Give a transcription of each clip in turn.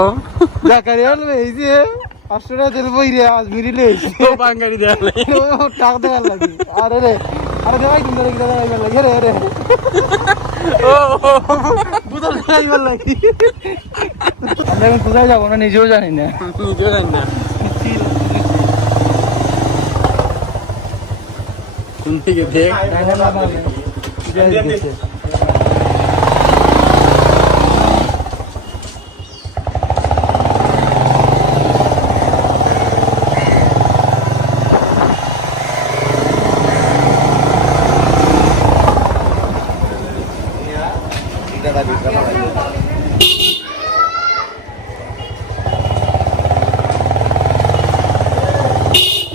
ও জাকারিয়ার এই যে 500 টাকা তেল বইরে আজমিরি লইছি ও বাঙালি দেখালে ও টাকা দেওয়ার লাগি আরে রে আরে দেওয়াই তুমি দেওয়াইবার লাগি রে রে ও বুতল দেওয়াইবার লাগি আমরা এখন কোথায় যাবো না নিজেও জানি না নিজেও জানি না কোন থেকে দেখ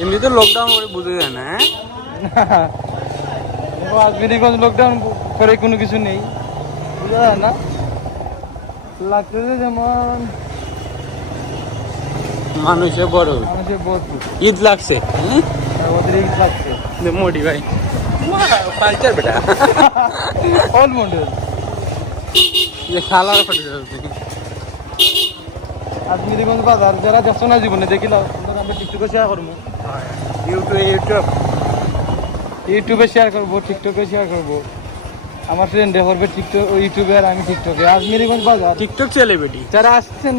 এমনি তো লকডাউন করে বুঝে যায় না আজমিরিগঞ্জ লকডাউন করে কোনো কিছু নেই বুঝা যায় না লাগতেছে যেমন মানুষের বড় ভরপুর ঈদ লাগছে ওদের ঈদ লাগছে মোটি ভাই পাল্টার বেটা অল মন্ডল খালার ফাটি আজমিরিগঞ্জ বাজার যারা যাচ্ছ না জীবনে দেখিলাম আমরা টিকটকে শেয়ার করবো ইউটিউবে শেয়ার করবো টিকটকে শেয়ার করবো আমার ফ্রেন্ডে করবে টিকটক ইউটিউবে আর আমি টিকটকে আজমিরিগঞ্জ বাজার টিকটক সেলিব্রিটি যারা আসছেন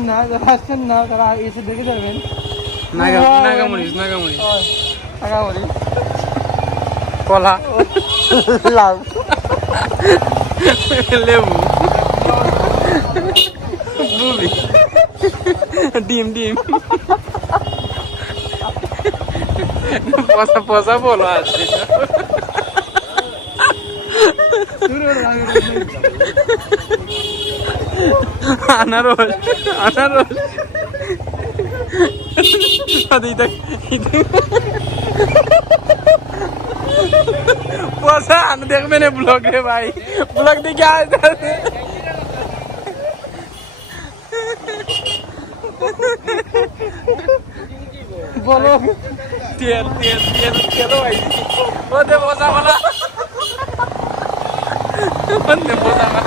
না তারা এসে দেখে যাবেন নাগামরিচ টাকামরি কলা লাভ লেবু ডিম পচা বলো আছে আনারস পচা দেখবে না ব্লগ রে ভাই ব্লগ দেখে আসতে বলো তেল ভাই ওতে পচা বলা ওতে পচা বলা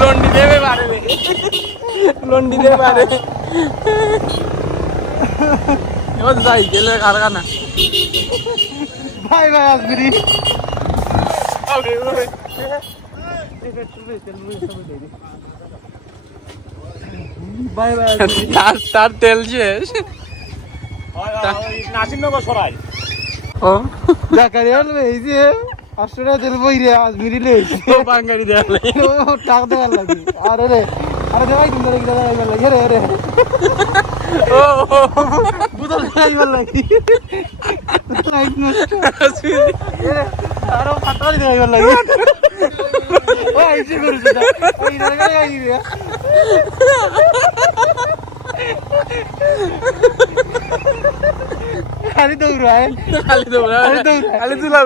লন্ডি দেবে বারে ও যাই গেলে কারখানা ভাই আজমিরি বাই তার তেল শেষ নাসিরনগর সরাই ও জাকারিয়ার এই যে 500 টাকা তেল বইরে আজমিরি লইছি ও বাঙালি দেখালে ও টাকা দেওয়ার লাগি আরে রে আরে দেওয়াই তুমি দেওয়াইবার লাগি রে রে ও বুতল দেওয়াইবার লাগি আরো ফাটাই দেওয়াইবার লাগি ও আইসি করছি না ওই জায়গা গাইবে খালি দৌড়ায় খালি দুলাউ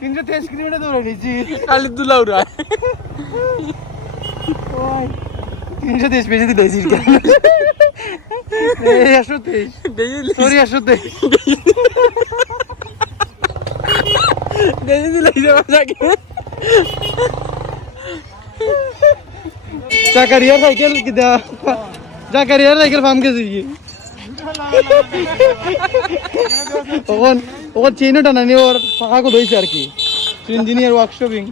323 কিলোমিটার দৌড়ে নিয়েছি খালি দুলাউ 323 পেজে দিয়েছিস এই 123 সরি 123 দেখি দিলাই যাওয়া যাকে জাকারিয়ার সাইকেল কিদা জাকারিয়ার সাইকেল ফার্ম গেছে কি ওখান চেইনও টানা নিয়ে ওর ফাঁকা করে হয়েছে আর কি ইঞ্জিনিয়ার ওয়ার্কশপিং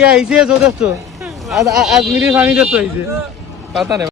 ইয়া আইসে যথেষ্ট আজমিরি ফানি যত হয়েছে পাতা নেই